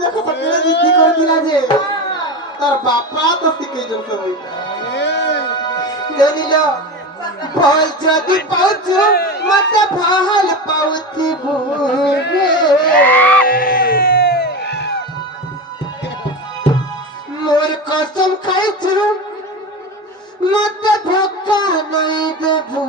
দেখো কি করছিলা যে তার বাপা তো শিখে যাচ্ছে বইটা জানিল ভয় যদি পাউছু মতে ভাল পাউথিবু রে মোর কসম খাইছু মতে ধোকা নাই দেবু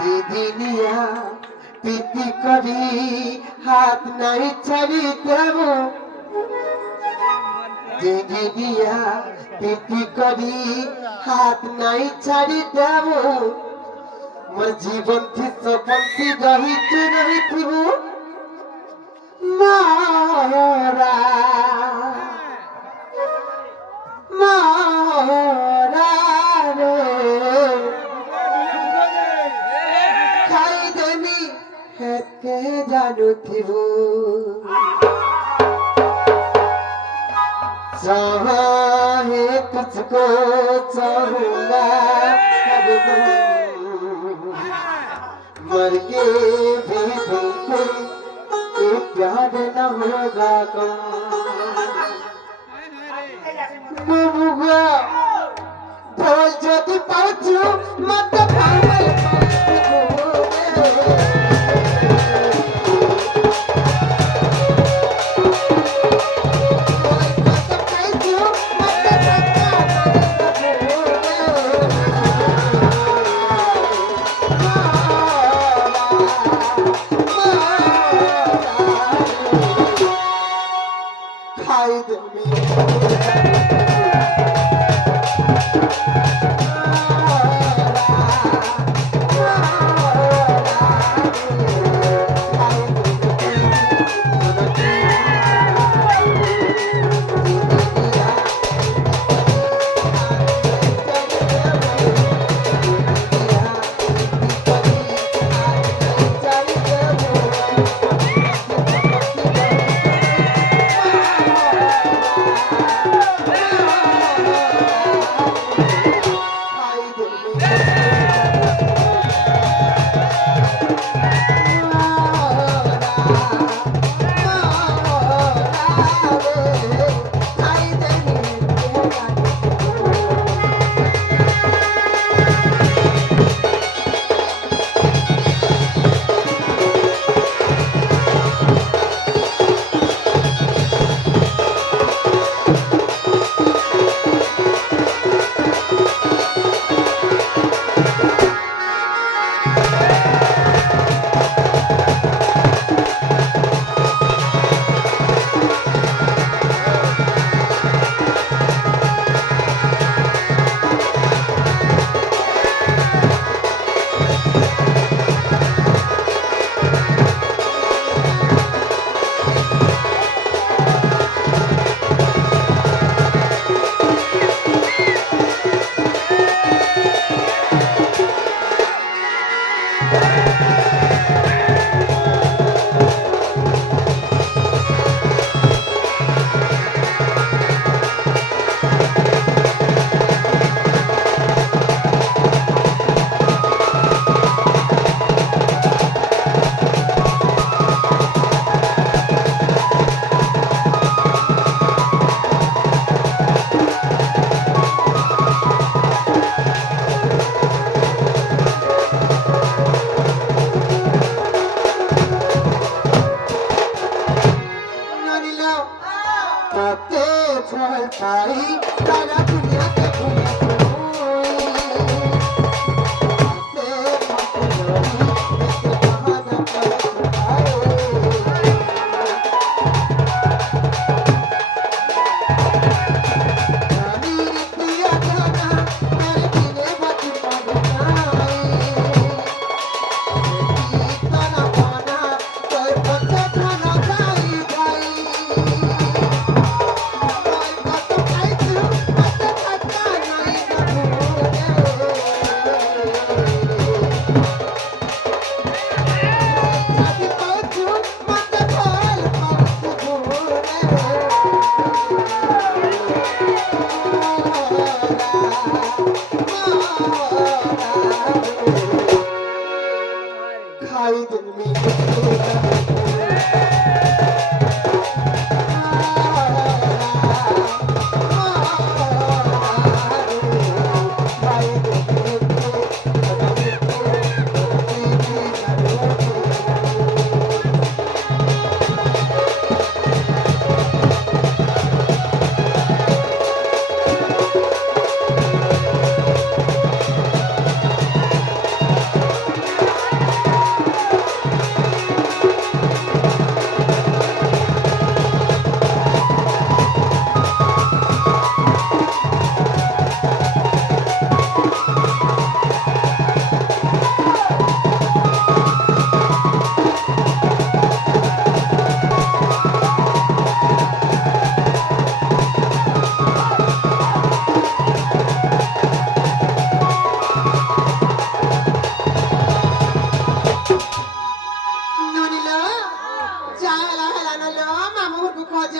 দিদিনিয়া পিতি করি হাত নাই ছাড়ি দেব দিদিনিয়া পিতি করি হাত নাই ছাড়ি দেব মোর জীবন পন্থী রহিতু রহিথিবু মারা মারা রে খাই দেমি হেতে জানুথিবু चाहे तुझको चाहूंगा मर के भी तुमसे ये प्यार न होगा कम बुबुआ बोल যদি পাচ্ছু মত পাগল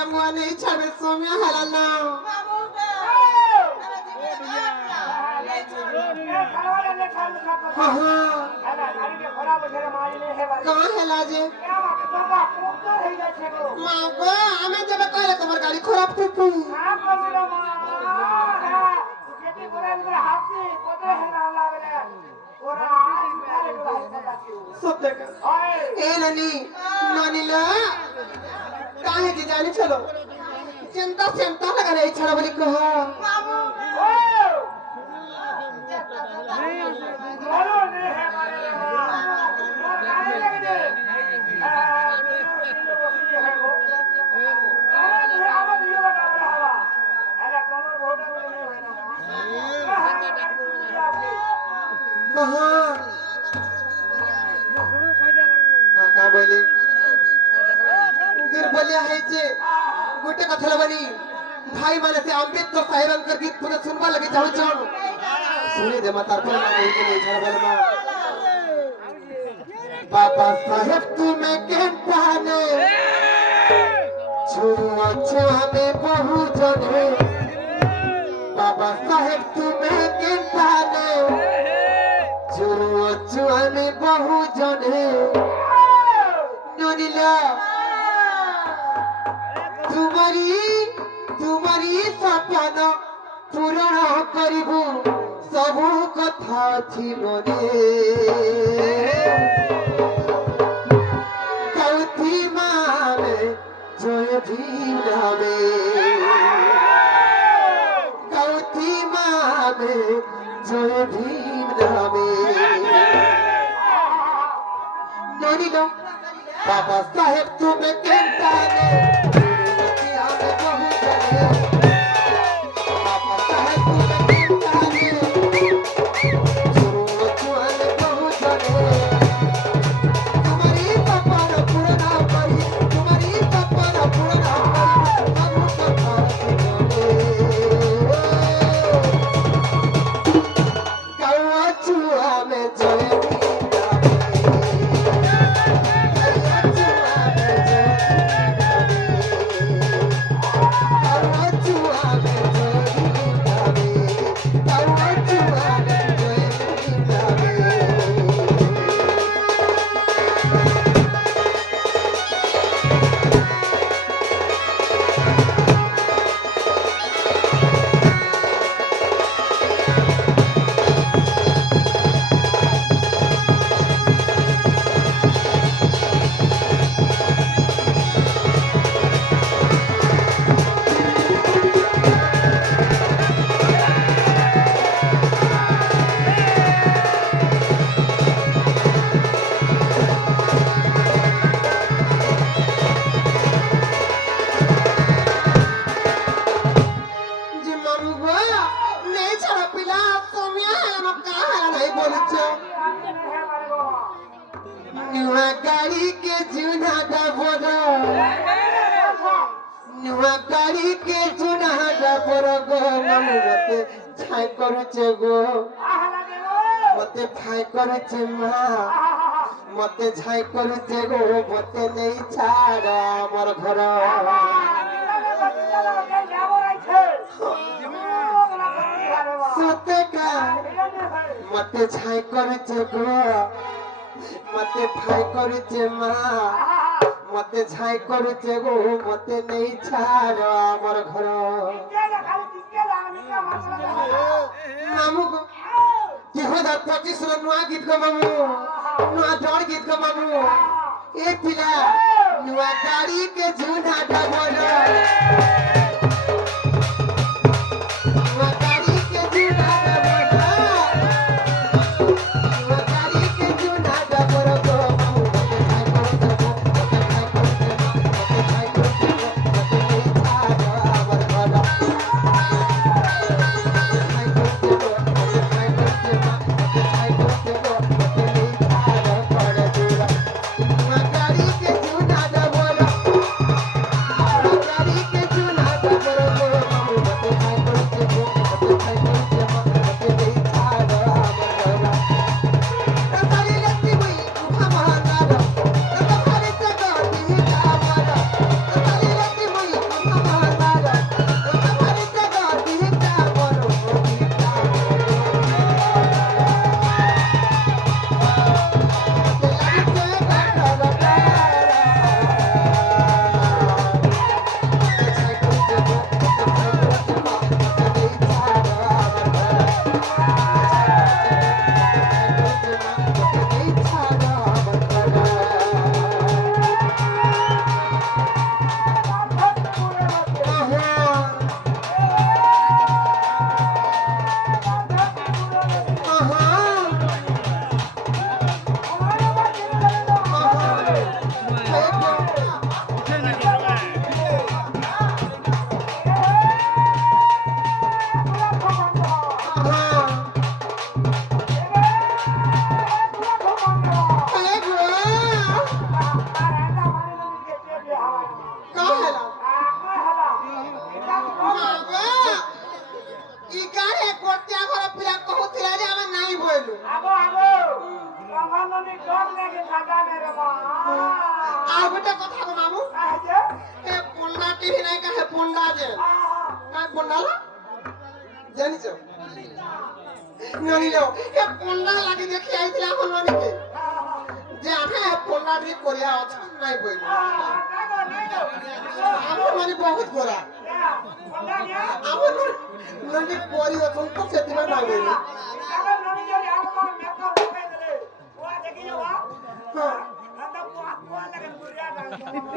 जमुआ नहीं छाड़े सोमिया हलाना हाँ कहाँ हेला जे माँ को हमें जब कहले तुम्हारी गाड़ी खराब थी तू ए ननी नानी ला काहे की जाने चलो चिंता चिंता लगा रही छड़ा बोली कहा का बोले गिरबली आहे जे गोटे कथला बनी भाई माने से अम्बेडकर साहेबांकर गीत पुनः सुनवा लगे जाऊ जाऊ सुने दे मातार पर ना नहीं के छड़बल मा बाबा साहेब तुम्हें कहता ने छुआ छुआ में बहु जने बाबा साहेब तुम्हें कहता ने छुआ छुआ में बहु जने ननीला तुम्हारी सपन पूरण करिबु सबु कथा छी मने गौती माने जय भीम नामे गौती माने जय भीम नामे ननीला बाबा साहेब तुम्हें कहता ने गाड़ी के जुना डबोरा नुआ गाड़ी के जुना डबोरा गो मते छाई करूचे गो मते छाई करूचे मां मते छाई करूचे गो मते नहीं छाड़ हमर घर सते का मते छाई करूचे गो मते ठाई करूचे मां मते छाई करूचे गो मते नहीं छाड़ हमर घर मामू को 2025 रो नुआ गीत को मामू नुआ डर गीत को मामू ए पिला नुआ गाड़ी के झूना डबोला गाड़ी के জানিছ ননিলো এ পন্ডা লাগি দেখি আইছিল আমার ননিকে যে আমি পন্ডা দিয়ে করিয়া অছ নাই বইল আমার ননি বহুত গোরা আমার ননি করি অছন তো সেদিন না বইল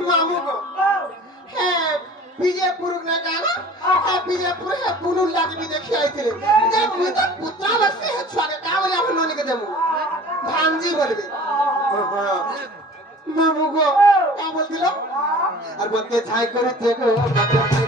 মামু গো হ্যাঁ বিজয়পুর না গানা হ্যাঁ বিজয়পুর হ্যাঁ পুনুর লাগবি দেখি আইছিলে যে মুই তো পুত্রা বসে ছুয়াকে কা বলে আমার ননিকে দেবো ভাঞ্জি বলবে মামু গো কা বলছিল আর বলতে ছাই করে দেখো ছাই করে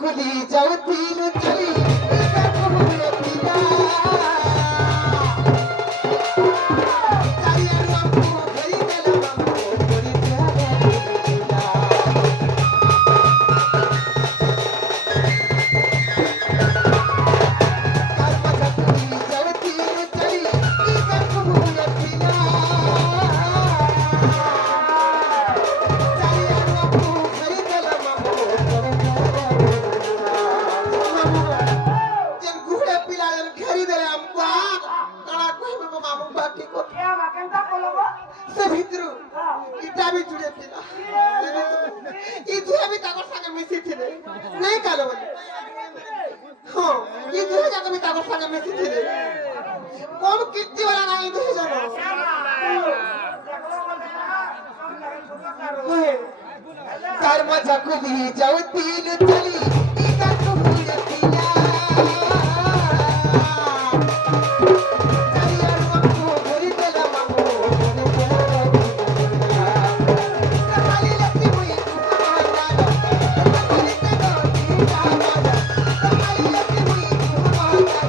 খুলি যাও তিন চলি कौन कितनी वाला नहीं दे जानो तार मजा को भी जाओ तीन चली इधर को भूल पिया चली यार मको भरी देला मको कमाली लगती हुई तुम्हारा कमाली ते दो तुम्हारा कमाली लगती हुई तुम्हारा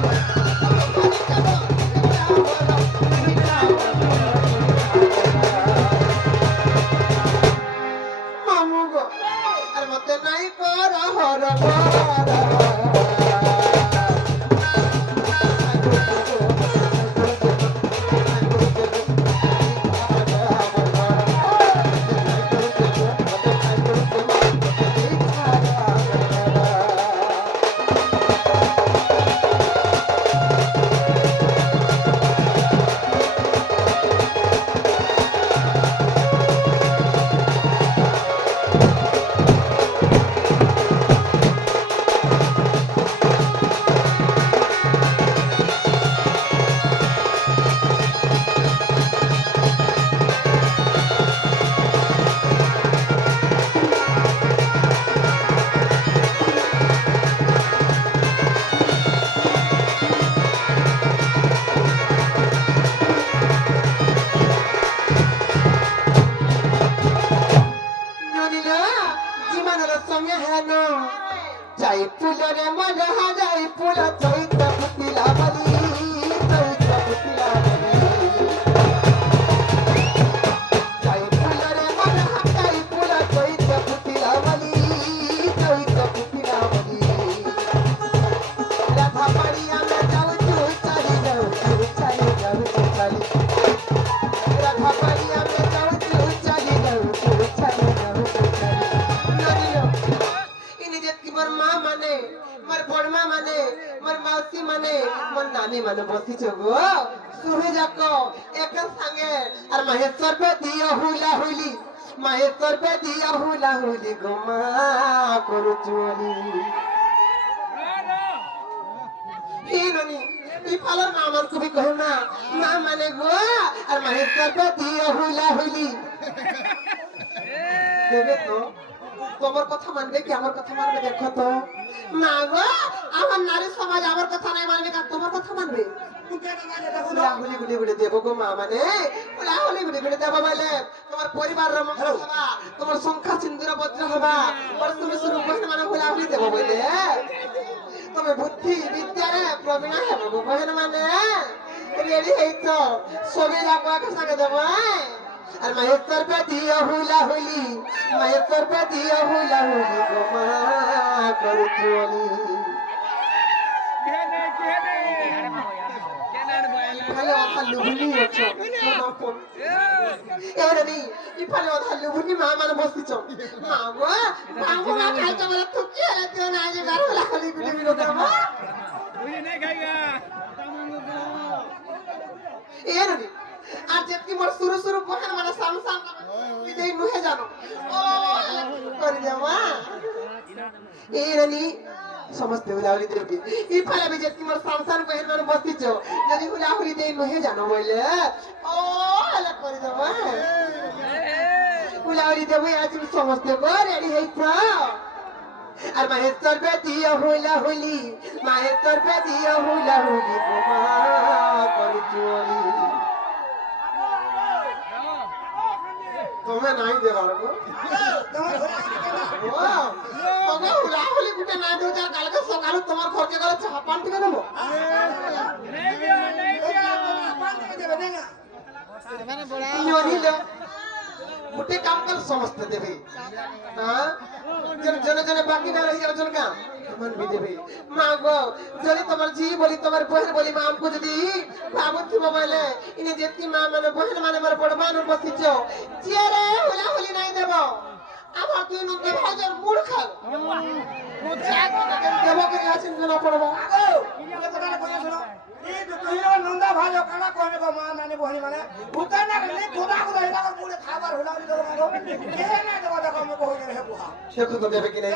जाई पुलरे मगहा जाई पुल चैत पुतिला बली चैत पुतिला बली जाई पुलरे मगहा जाई पुल चैत पुतिला बली चैत पुतिला बली মানে মোর বড়মা মানে মোর মাউসি মানে মোর নানি মানে বসিছ গো শুনে যাক একা সঙ্গে আর মহেশ্বর পে দিয়া হুলা হুলি মহেশ্বর পে দিয়া হুলা হুলি গো মা করু চুরি হিরনি এই পালার মা আমার কবি কহ না মা মানে গো আর মহেশ্বর পে দিয়া হুলা হুলি দেবে তো তোমার কথা মানবে কি আমার কথা মানবে দেখো তো না গো আমার নারী সমাজ আমার কথা নাই মানবে আর তোমার কথা মানবে হুলি গুলি গুলি দেবো গো মা মানে হুলি গুলি গুলি দেবো বলে তোমার পরিবার মঙ্গল হবা তোমার সংখ্যা সিন্দুর বজ্র হবা তুমি শুরু করে মানে হুলি দেবো বলে তুমি বুদ্ধি বিদ্যারে প্রবীণা হবে গো বহেন মানে রেডি হইছ ছবি যাবো একা সঙ্গে দেবো আর মহেশ্বর পে দিয়া হুলা হুলি মহেশ্বর পে দিয়া হুলা হুলি গো মা করু চুরি ইফালে অথা লুবুনি অছ মাপন এরনি ইফালে অথা লুবুনি মা মানে বসিছ মা গো বাঙ্গো মা খাইছ বলে তুকি হলে তুই না যে গার হুলা হুলি গুলি গুলি দেবো বুঝি নাই খাইগা এরনি আর যেতকি মোর শুরু শুরু বহেন মানে সাম সাম দেই নুহে জানো ও করে দেওয়া এরনি সমস্ত হুলাহুলি দেবি ইফালে আমি যেতকি মোর সাম সাম বহেন মানে বসিছ যদি হুলাহুলি দেই নুহে জানো বলে ও হলে করে দেওয়া হুলাহুলি দেবো আজ সমস্ত গো রেডি হইছ আর মহেশ্বর পে দিয়া হুলাহুলি মহেশ্বর পে দিয়া হুলাহুলি গো মা করে চুরি তুমি নাই দে পারবো ওগো হুলাহুলি গুটে নাই দেও যা কালকে সকালে তোমার খরচে গেলে চা পান থেকে দেবো গুটে কাম কর সমস্ত দেবে হ্যাঁ জনে জনে বাকি না রহি ওজন কাম मन भी देबे मां गो जदी तोमर जी बोली तोमर बहन बोली मां हमको जदी बाबू थी मोबाइले इने जेतकी मां माने बहन माने मोर बड़मान बसिचो जियारे होला होली नाही देबो আমার তুই নকে হাজার মুড় খাল বুঝা দেবো কি আছেন কেন পড়বো আগো ইনে কথা কইয়া শুনো এই তো তুই নন্দা ভালো কানা কোনে গো মা মানে বহনি মানে ভুকা না রে খোদা খোদা এটা পুরো খাবার হলালি দেবো আগো কে না দেবো দেখো আমি কই রে বুহা দেখো তো দেবে কি নাই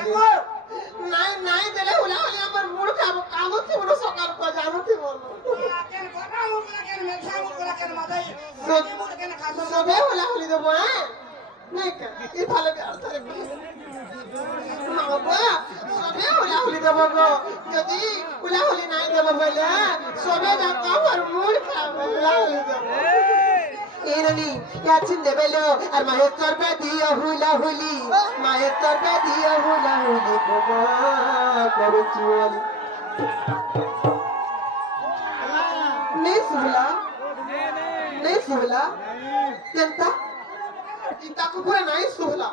নাই নাই দেলে হলা হলি আমার মুড় খাবো কামো কি বলো সকাল পর জানো কি বলো কেন কথা মুড় কেন মেঠা মুড় কেন মাথায় মুড় কেন খাবো সবে হলা হলি দেবো হ্যাঁ নাই কা এই ভালো আরে বাবা সবে হলা হলি দেবো গো যদি হলা হলি নাই দেবো বলে সবে যা আমার মুড় খাবো হলা হলি দেবো এরনি याचिन देबेलो আর মহেশ্বর পে দিয়া হুলা হুলি মহেশ্বর পে দিয়া হুলা হুলি গোমা করু চুরি নেই সুহলা কেনতা চিন্তা করে নাই সুহলা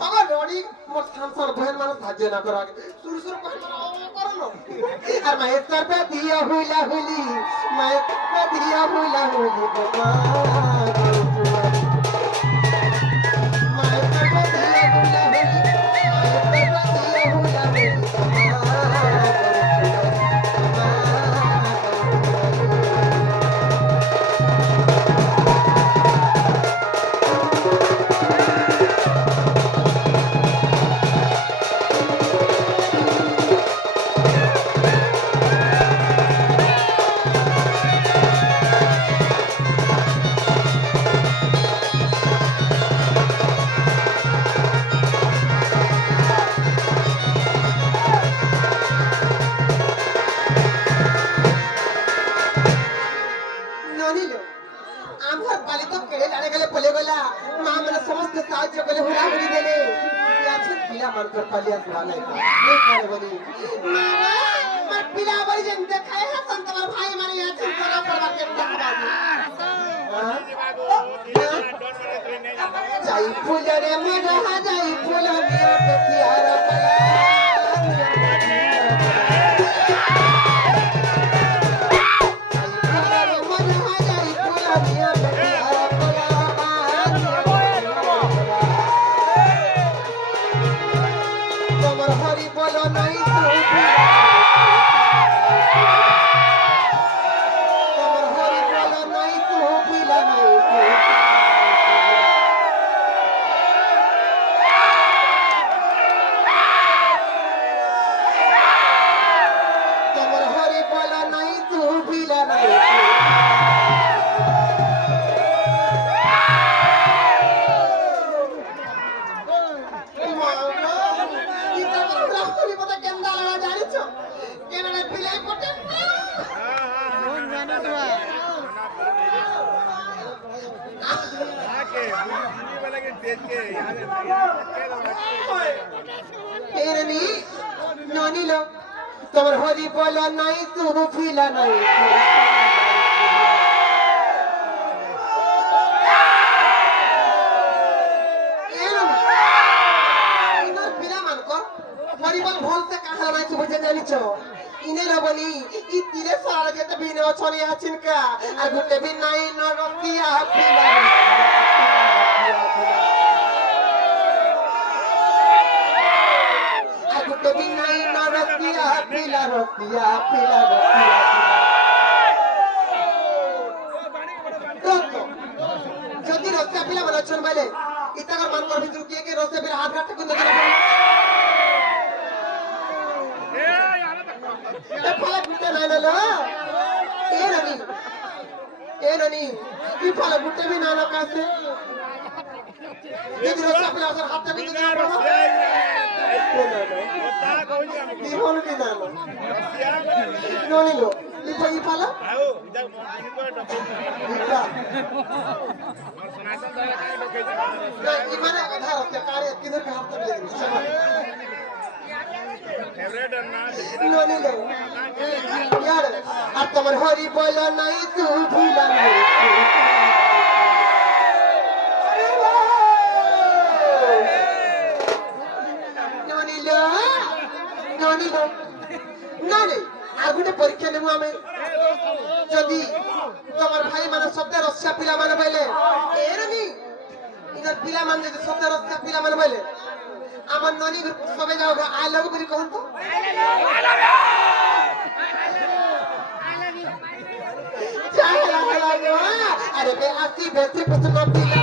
বাবা রডি মোর সংসার বহেন মানুষ ধার্য না করা শুরু শুরু বহেন মানুষ করলো আর মহেশ্বর পে দিয়া হুলা হুলি মহেশ্বর পে দিয়া হুলা হুলি গোমা कर पालिया वाला है करे बोली मामा मत पिला बड़ी जन देखाए है संत और भाई माने यहाँ से जगह पर के जाई फूल रे मेरा जाई फूल मेरा प्यारा हरि बोलो नहीं तो কেনাডা বিলাই পড়তে এরানি ননিল তোমার হরি বলা নাই তবু ফিলা নাই হরিবল ভলতে কাহা নাই বুঝে জানিছ ইনের বলি ই তিরে সারা যেতে বিনে ছড়ি আছেন কা আর গুটে বিন নাই নরতিয়া পিলা আর গুটে বিন নাই নরতিয়া পিলা রতিয়া পিলা রতিয়া যদি রস্তা পিলা বলে চল বলে ইতাগার মান করবি তুই কে রস্তা পিলা হাত কাটতে কোন দিকে ফলে গুটে নাই না এরানি কি ফলে গুটে বি না কাছে যদি রস্তা পিলা হাত হাতে কোন দিকে কি হলো কি না ননিলো ই ফলে ইমানে আধা রস্তা কারে কিধর কে হাত দিলে ননিলো यार আর তোমার হরি বলা নাই তুই ভুলা নাই ননিলো ননিলো না রে আর গোটে পরীক্ষা নেবো আমি যদি তোমার ভাই মানে শব্দের রস্যা পিলা মানে বলে এরনি ইনার পিলা মানে যদি শব্দের রস্যা পিলা মানে বলে আমার ননি সবে যাও আই লাভ করি কহন তো আরে বে আসি বেশি পছন্দ দিলা